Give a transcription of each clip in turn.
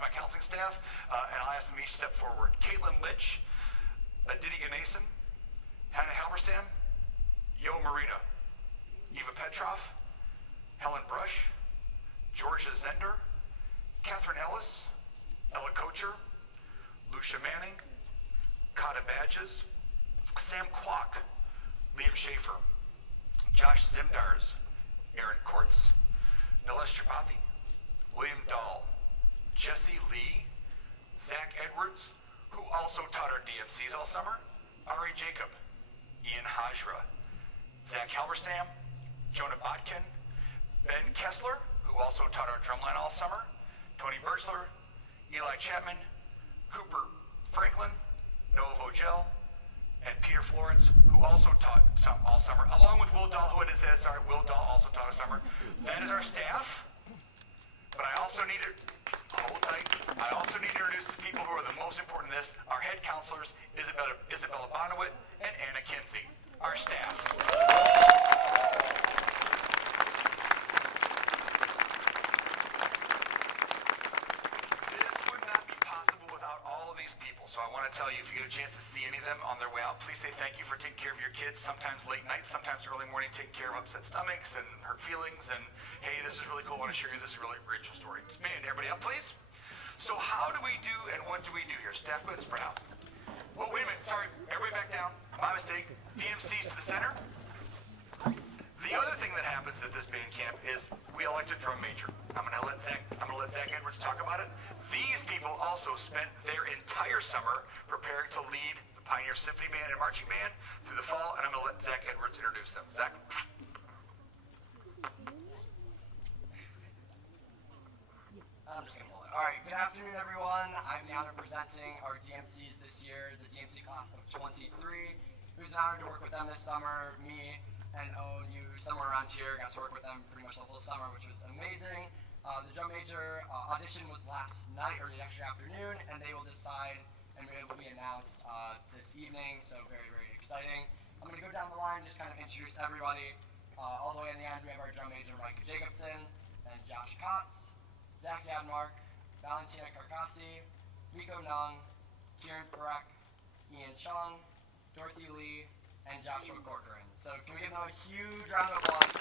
my counseling staff, and I'll ask them each step forward. Caitlin Lynch, Aditi Ganesan, Hannah Halberstam, Yo Marina, Eva Petrov, Helen Brush, Georgia Zender, Catherine Ellis, Ella Kocher, Lucia Manning, Kata Badges, Sam Kwok, Liam Schaefer, Josh Zimdars, Aaron Kortz, Nilesh Tripathi, William Dahl, Jesse Lee, Zach Edwards, who also taught our DMCs all summer, Ari Jacob, Ian Hajra, Zach Halberstam, Jonah Botkin, Ben Kessler, who also taught our drumline all summer, Tony Birchler, Eli Chapman, Cooper Franklin, Noah Vogel, and Peter Florence, who also taught all summer, along with Will Dahl, who Will Dahl also taught all summer. That is our staff, but I also need to, hold tight, I also need to introduce the people who are the most important in this, our head counselors, Isabella Bonowit and Anna Kinsey, our staff. So I want to tell you, if you get a chance to see any of them on their way out, please say thank you for taking care of your kids, sometimes late nights, sometimes early morning, taking care of upset stomachs and hurt feelings, and hey, this is really cool, I want to share you this is a really ritual story. Man, everybody up, please. So how do we do and what do we do here? Staff, go ahead and spread out. Well, wait a minute, sorry, everybody back down. My mistake. DMCs to the center. The other thing that happens at this band camp is we elect a drum major. I'm gonna let Zach Edwards talk about it. These people also spent their entire summer preparing to lead the Pioneer Symphony Band and Marching Band through the fall, and I'm gonna let Zach Edwards introduce them. Zach. I'm just gonna hold it. All right, good afternoon, everyone. I have the honor of presenting our DMCs this year, the DMC class of 23. It was an honor to work with them this summer. Me and Owen, you somewhere around here, got to work with them pretty much the whole summer, which was amazing. The drum major audition was last night or yesterday afternoon, and they will decide and it will be announced this evening, so very, very exciting. I'm going to go down the line, just kind of introduce everybody. All the way in the end, we have our drum major, Mike Jacobson, and Josh Kotz, Zach Yadmark, Valentina Karkasi, Rico Nung, Kieran Parekh, Ian Chung, Dorothy Lee, and Joshua Corcoran. So can we give them a huge round of applause?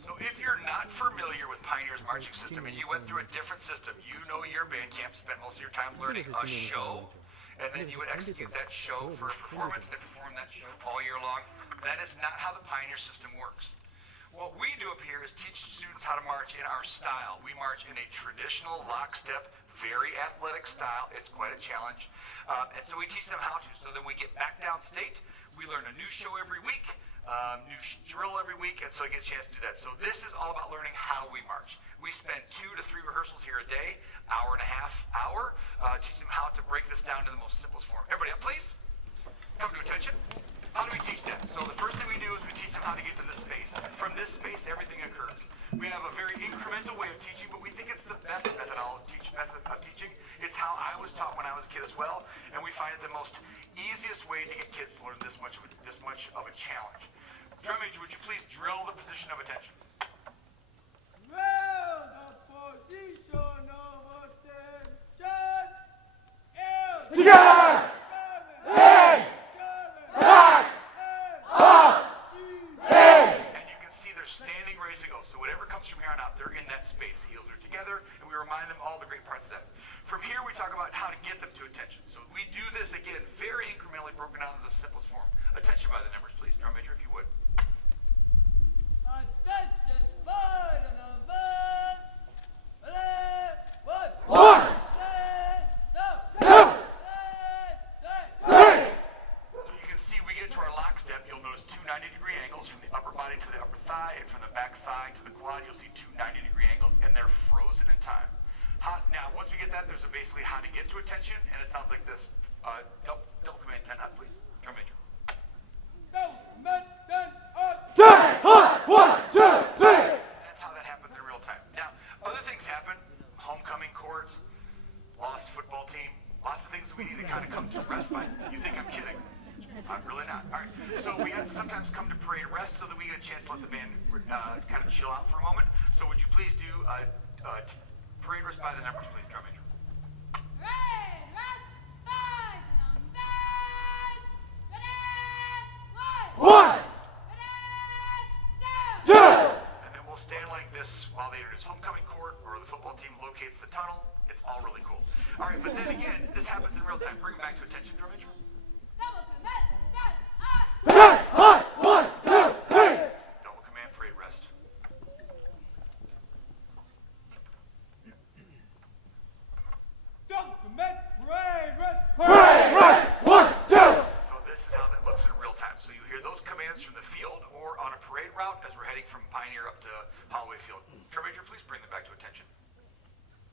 So if you're not familiar with Pioneer's marching system and you went through a different system, you know your band camp spent most of your time learning a show, and then you would execute that show for a performance and perform that show all year long. That is not how the Pioneer system works. What we do up here is teach students how to march in our style. We march in a traditional lockstep, very athletic style. It's quite a challenge. And so we teach them how to. So then we get back downstate. We learn a new show every week, new drill every week, and so I get a chance to do that. So this is all about learning how we march. We spend 2 to 3 rehearsals here a day, hour and a half, teach them how to break this down to the most simplest form. Everybody up, please. Come to attention. How do we teach them? So the first thing we do is we teach them how to get to this space. From this space, everything occurs. We have a very incremental way of teaching, but we think it's the best method of teaching. It's how I was taught when I was a kid as well, and we find it the most easiest way to get kids to learn this much of a challenge. Drum major, would you please drill the position of attention? Well, the position of attention is together! And you can see they're standing ready to go. So whatever comes from here on out, they're in that space. Heels are together, and we remind them all the great parts of that. From here, we talk about how to get them to attention. So we do this again, very incrementally broken down to the simplest form. Attention by the numbers, please. Drum major, if you would. attention by the numbers. One, One, two, three. So you can see we get to our lockstep. You'll notice 2 90-degree angles from the upper body to the upper thigh, and from the back thigh to the quad, you'll see 2 90-degree angles, and they're frozen in time. Now, once we get that, there's basically how to get to attention, and it sounds like this. Double command 10 up, please. Drum major. go, men, ten, up. 10, 1, 2, 3. That's how that happens in real time. Now, other things happen. Homecoming court, lost football team, Lots of things that we need to kind of come to rest by. You think I'm kidding? I'm really not. All right. So we have to sometimes come to parade rest so that we get a chance to let the band kind of chill out for a moment. So would you please do parade rest by the numbers, please, drum major? Parade rest by the numbers. Ready? One, Ready? two, And then we'll stand like this while they introduce homecoming court or the football team locates the tunnel. It's all really cool. All right, but then again, this happens in real time. Bring it back to attention, drum major. Double commit. Stand up. begin, on, 1, 2, 3. Double command parade rest. Don't commit parade rest. Parade rest, 1, 2. So this is how that looks in real time. So you hear those commands from the field or on a parade route as we're heading from Pioneer up to Holloway Field. Drum major, please bring them back to attention.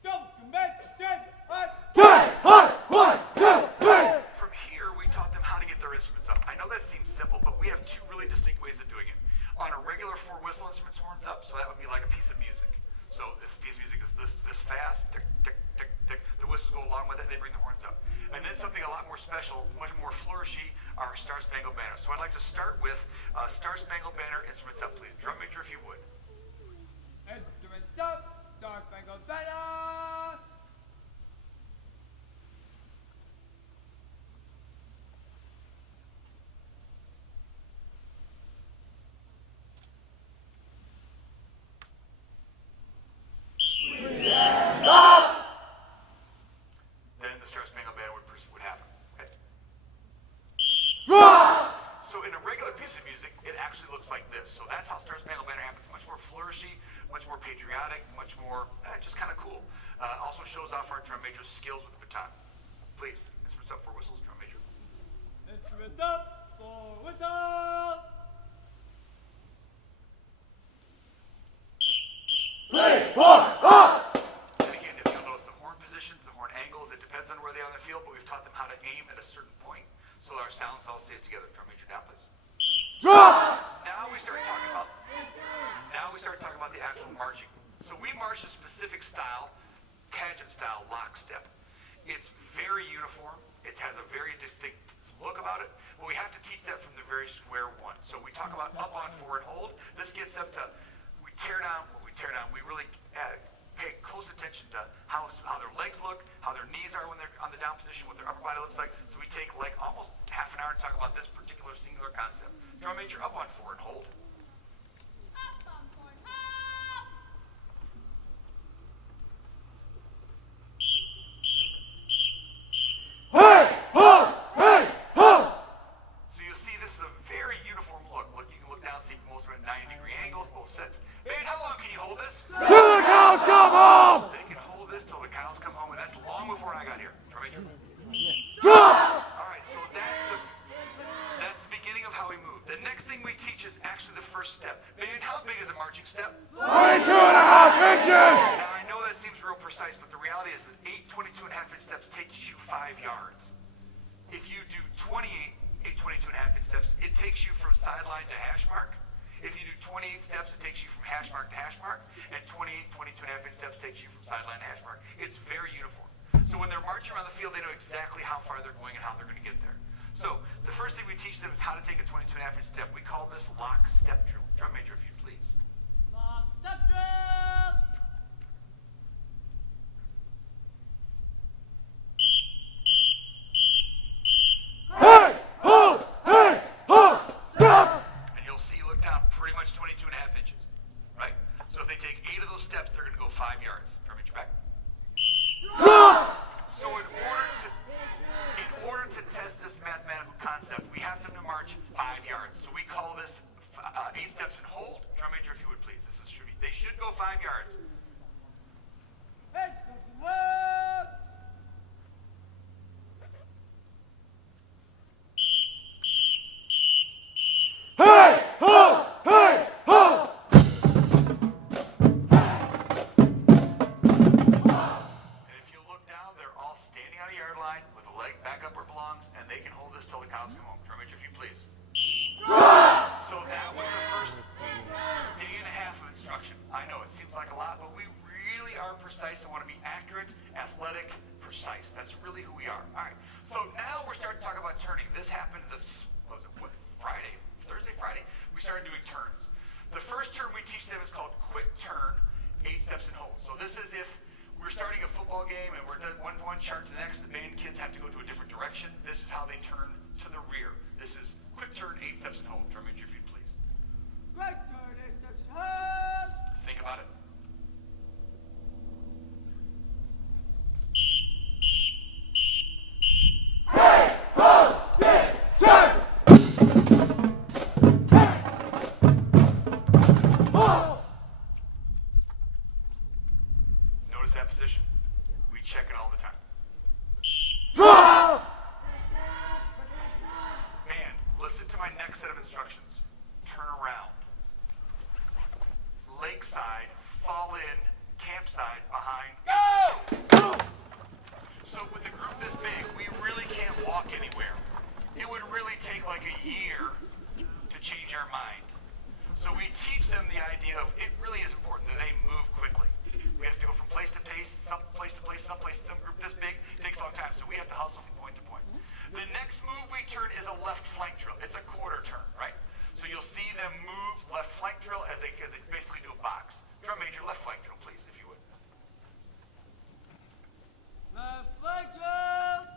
Don't commit stand up. Time, on, 1, 2, 3. From here, we taught them how to get their instruments up. I know that seems simple, but we have two really distinct ways of doing it. On a regular four-whistle instruments, horns up, so that would be like a piece of music. So this piece of music is this fast, tick, tick, tick, tick. The whistles go along with it, they bring the horns up. And then something a lot more special, much more flourishy, are Star Spangled Banner. So I'd like to start with Star Spangled Banner instruments up, please. Drum major, if you would. Instruments up. Star Spangled Banner. Then the Star Spangled Banner would happen. Okay? Drop. So in a regular piece of music, it actually looks like this. So that's how Star Spangled Banner happens. Much more flourishy, much more patriotic, much more just kind of cool. Also shows off our drum major's skills with the baton. Please, instruments up for whistles, drum major. Instruments up for whistle. 3, 4, up. And again, if you'll notice the horn positions, the horn angles, it depends on where they are on the field, but we've taught them how to aim at a certain point so our sounds all stays together. Drum major down, please. Drop. Now we start talking about the actual marching. So we march a specific style, pageant style, lockstep. It's very uniform. It has a very distinct look about it, but we have to teach that from the very square one. So we talk about up on, forward, hold. This gets them to, we tear down what we tear down. We really pay close attention to how their legs look, how their knees are when they're on the down position, what their upper body looks like. So we take like almost half an hour to talk about this particular singular concept. Drum major, up on, forward, hold. Up on board. Hop. Hey, ho, hey, ho. So you'll see this is a very uniform look. Look, you can look down, see most of it at 90-degree angles, both sets. Man, how long can you hold this? Till the cows come home. They can hold this till the cows come home, and that's long before I got here. Drum major. Drop. All right, so that's the beginning of how we move. The next thing we teach is actually the first step. Band, how big is a marching step? 22.5 inches. Now, I know that seems real precise, but the reality is that 8 22.5-inch steps takes you 5 yards. If you do 28 22.5-inch steps, it takes you from sideline to hash mark. If you do 28 steps, it takes you from hash mark to hash mark, and 28 22.5-inch steps takes you from sideline to hash mark. It's very uniform. So when they're marching around the field, they know exactly how far they're going and how they're going to get there. So the first thing we teach them is how to take a 22.5-inch step. We call this lock step drill. Drum major, if you please. Lock step drill. Hey, ho, hey, ho. Stop. And you'll see, look down, pretty much 22.5 inches, right? So if they take 8 of those steps, they're going to go 5 yards. Drum major back. Drop. So in order to test this mathematical concept, we have them to march 5 yards. So we call this 8 steps and hold. Drum major, if you would please. They should go 5 yards. Hey, steps and hold. Hey, ho, hey, ho. And if you look down, they're all standing on a yard line with a leg back up where it belongs, and they can hold this till the cows come home. Drum major, if you please. So that was the first day and a half of instruction. I know it seems like a lot, but we really are precise and want to be accurate, athletic, precise. That's really who we are. All right. So now we're starting to talk about turning. This happened this, Friday? Thursday, Friday? We started doing turns. The first turn we teach them is called quick turn, 8 steps and hold. So this is if we're starting a football game and we're done one chart to the next, the band kids have to go to a different direction. This is how they turn to the rear. This is quick turn, 8 steps and hold. Drum major, if you please. Quick turn, 8 steps and hold. Think about it. Notice that position. We check it all the time. Drop! Man, listen to my next set of instructions. Turn around. Lakeside, fall in, campsite, behind, go! So with a group this big, we really can't walk anywhere. It would really take like a year to change our mind. So we teach them the idea of it really is important that they move quickly. We have to go from place to place, some place to place, some group this big, takes a long time, so we have to hustle from point to point. The next move we turn is a left flank drill. It's a quarter turn, right? So you'll see them move left flank drill as they basically do a box. Drum major, left flank drill, please, if you would. Left flank drill.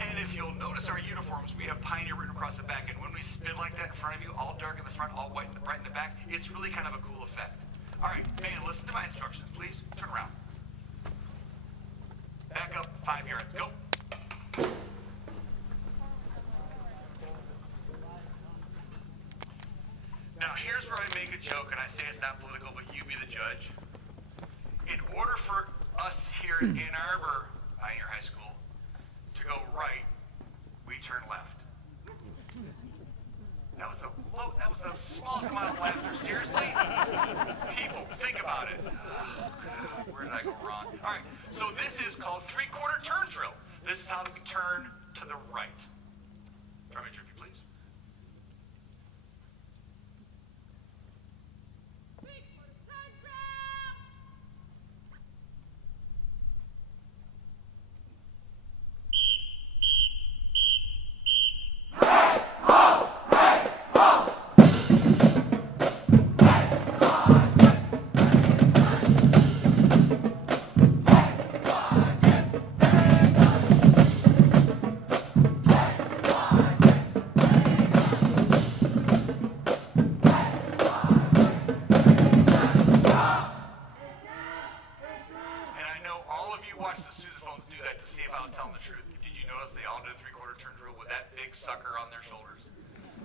And if you'll notice our uniforms, we have Pioneer written across the back. And when we spin like that in front of you, all dark in the front, all white bright in the back, it's really kind of a cool effect. All right, man, listen to my instructions, please. Turn around. Back up 5 yards. Go. Now, here's where I make a joke, and I say it's not political, but you be the judge. In order for us here in Ann Arbor Pioneer High School to go right, we turn left. That was the smallest amount of laughter. Seriously? People, think about it. Where did I go wrong? All right, so this is called three-quarter turn drill. This is how we turn to the right. Drum major, if you please. Three-quarter turn grab. And I know all of you watch the sousaphones do that to see if I was telling the truth. Did you notice they all did a three-quarter turn drill with that big sucker on their shoulders?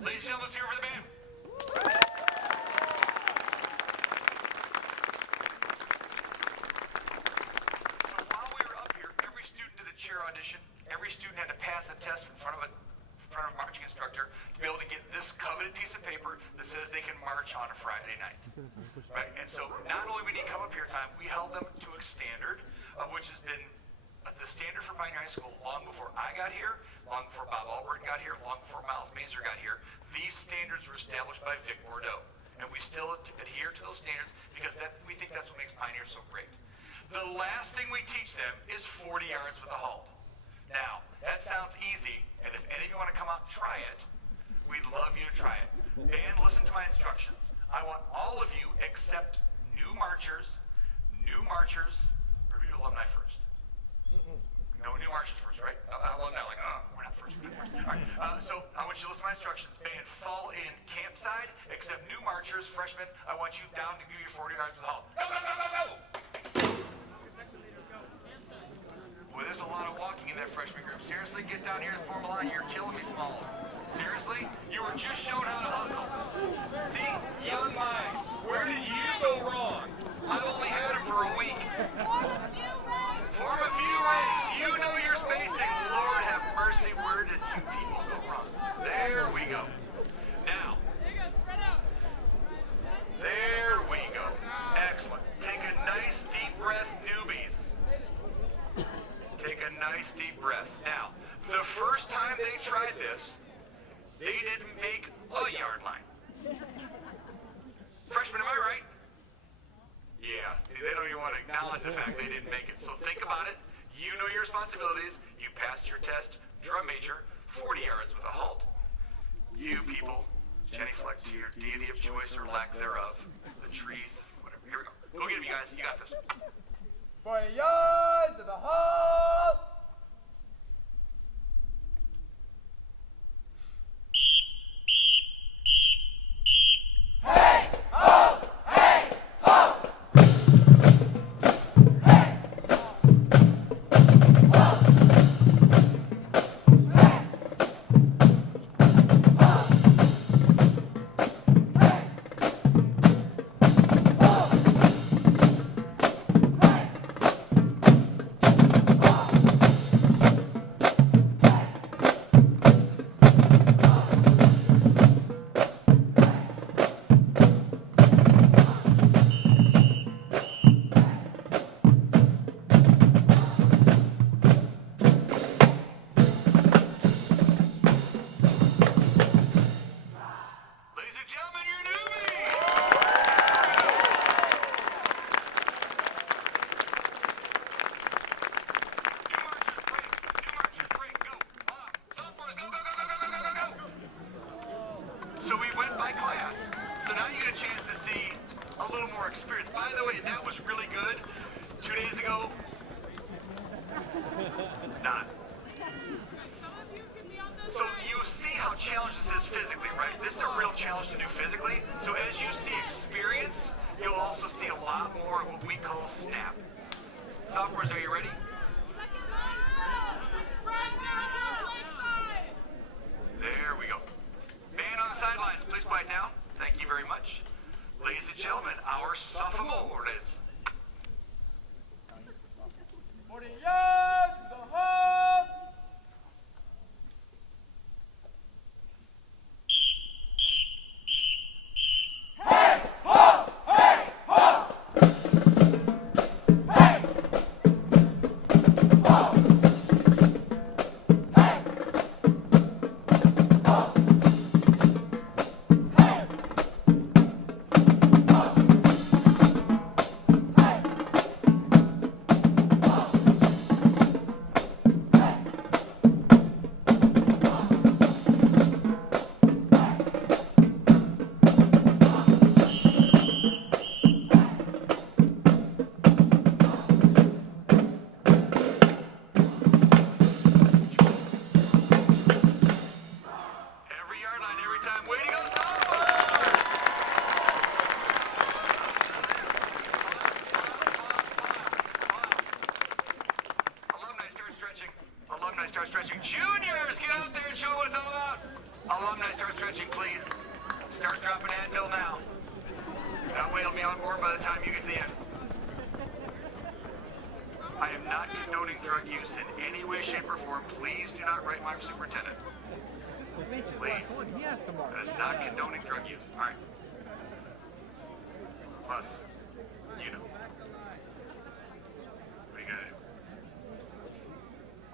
Ladies and gentlemen, let's hear it for the band. So while we were up here, every student did a cheer audition. Every student had to pass a test in front of a marching instructor to be able to get this coveted piece of paper that says they can march on a Friday night. Right? And so not only we need come up here time, we held them to a standard of which has been the standard for Pioneer High School long before I got here, long before Bob Alburn got here, long before Miles Mazer got here. These standards were established by Vic Bordeaux. And we still adhere to those standards because we think that's what makes Pioneer so great. The last thing we teach them is 40 yards with a halt. Now, that sounds easy, and if any of you want to come out and try it, we'd love you to try it. And listen to my instructions. I want all of you except new marchers, or we do alumni first. No, new marchers first, right? Alumni, like, we're not first, we're not first. All right, so I want you to listen to my instructions. Band, fall in campsite, except new marchers, freshmen, I want you down to do your 40 yards with a halt. Go, go, go, go, go! Boy, there's a lot of walking in that freshman group. Seriously, get down here and form a line. You're killing me, Smalls. Seriously? You were just shown how to hustle. See? Young minds. Where did you go wrong? I've only had him for a week. 4 nice deep breath. Now, the first time they tried this, they didn't make a yard line. Freshmen, am I right? Yeah, see, they don't even want to acknowledge the fact they didn't make it. So think about it. You know your responsibilities. You passed your test, drum major, 40 yards with a halt. You people, genuflect to your deity of choice or lack thereof. The trees, whatever. Here we go. Go get him, you guys. You got this. 40 yards to the halt! Ladies and gentlemen, your newbies! New marchers, break, go. Sophomores, go, go, go, go, go, go, go, go. So we went by class. So now you get a chance to see a little more experience. By the way, that was really good. 2 days ago, not. Some of you can be on this So side. you see how challenged this is physically, right? This is a real challenge to do physically. So as you see experience, you'll also see a lot more of what we call snap. Sophomores, are you ready? Second line full. Let's spread down to the right side. There we go. Band on the sidelines, please quiet down. Thank you very much. Ladies and gentlemen, our sophomores. 40 yards to the halt! Every yard line, every time. Way to go, sophomores! Alumni, start stretching. Alumni, start stretching. Juniors, get out there and show what it's all about. Alumni, start stretching, please. Start dropping Advil now. That way it'll be on board by the time you get to the end. I am not condoning drug use in any way, shape, or form. Please do not write my superintendent. Please. That is not condoning drug use. All right. Plus, you know. What do you gotta do?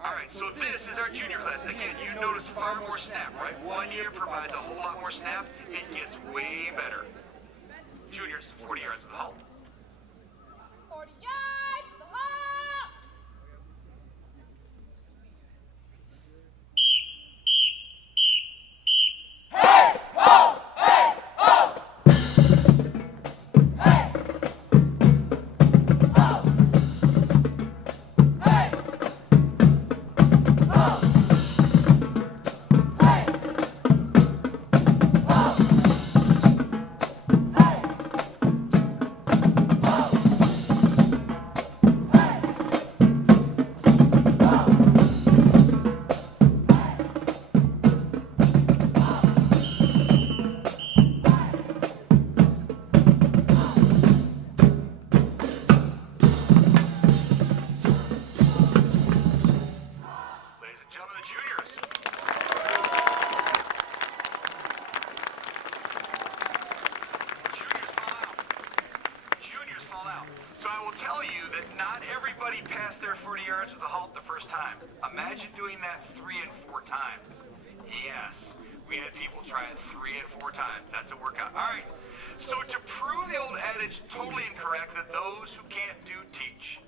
All right, so this is our junior class. Again, you notice far more snap, right? 1 year provides a whole lot more snap. It gets way better. Juniors, 40 yards to the halt. 40 yards to the halt. 40 yards with a halt the first time. Imagine doing that 3 and 4 times. Yes, we had people try it 3 and 4 times. That's a workout. All right, so to prove the old adage totally incorrect that those who can't do teach,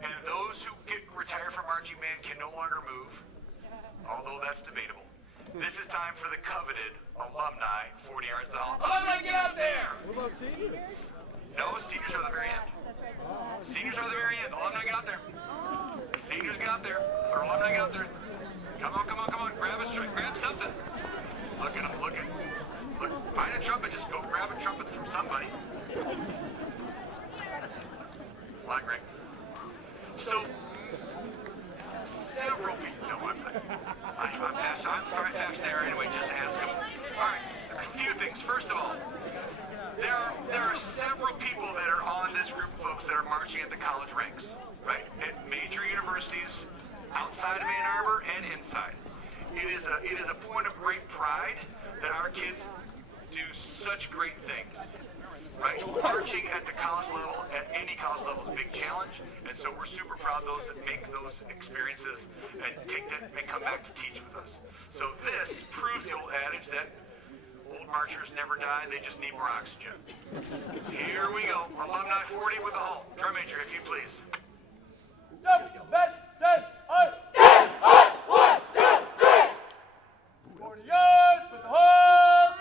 and those who get retired from marching band can no longer move, although that's debatable, this is time for the coveted alumni 40 yards with a halt. Alumni, get out there! What about seniors? No, seniors are the very end. Seniors are the very end. Alumni get out there. Seniors get out there. Or alumni get out there. Come on, come on, come on. Grab something. Look at them, look. Find a trumpet, just go grab a trumpet from somebody. Flag ring. So, several people. No, I'm fast. I'm fast there anyway, just ask them. All right, a few things. First of all, there are several people that are on this group of folks that are marching at the college ranks, right? At major universities outside of Ann Arbor and inside. It is a point of great pride that our kids do such great things, right? Marching at the college level, at any college level, is a big challenge, and so we're super proud of those that make those experiences and take that and come back to teach with us. So this proves the old adage that old marchers never die, they just need more oxygen. Here we go. Alumni 40 with a halt. Drum major, if you please. Jump, back, 10, 40 yards with the halt.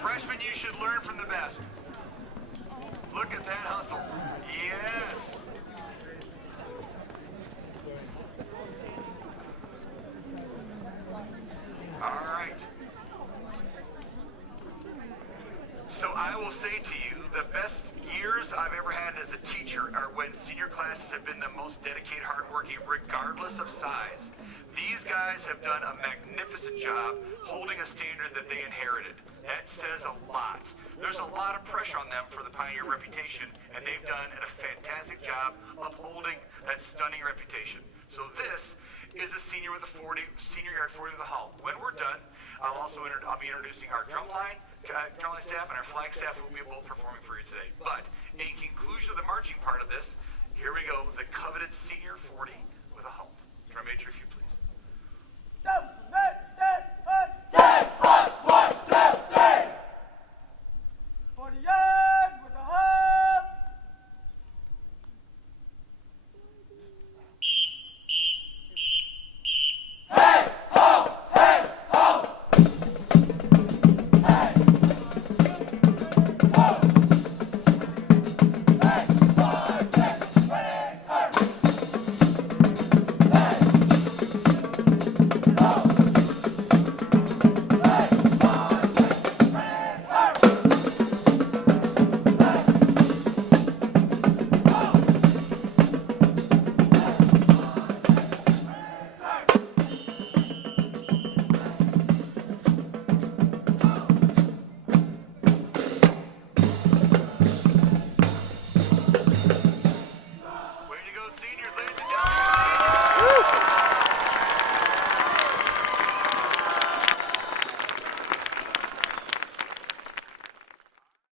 Freshmen, you should learn from the best. Look at that hustle. Yes. All right. So I will say to you, the best years I've ever had as a teacher are when senior classes have been the most dedicated, hardworking, regardless of size. These guys have done a magnificent job holding a standard that they inherited. That says a lot. There's a lot of pressure on them for the Pioneer reputation, and they've done a fantastic job upholding that stunning reputation. So this is a senior with a 40, senior yard 40 with a halt. When we're done, I'll be introducing our drumline staff and our flag staff who will be both performing for you today. But in conclusion of the marching part of this, here we go, the coveted senior 40 with a halt. Drum major, if you please. Jump.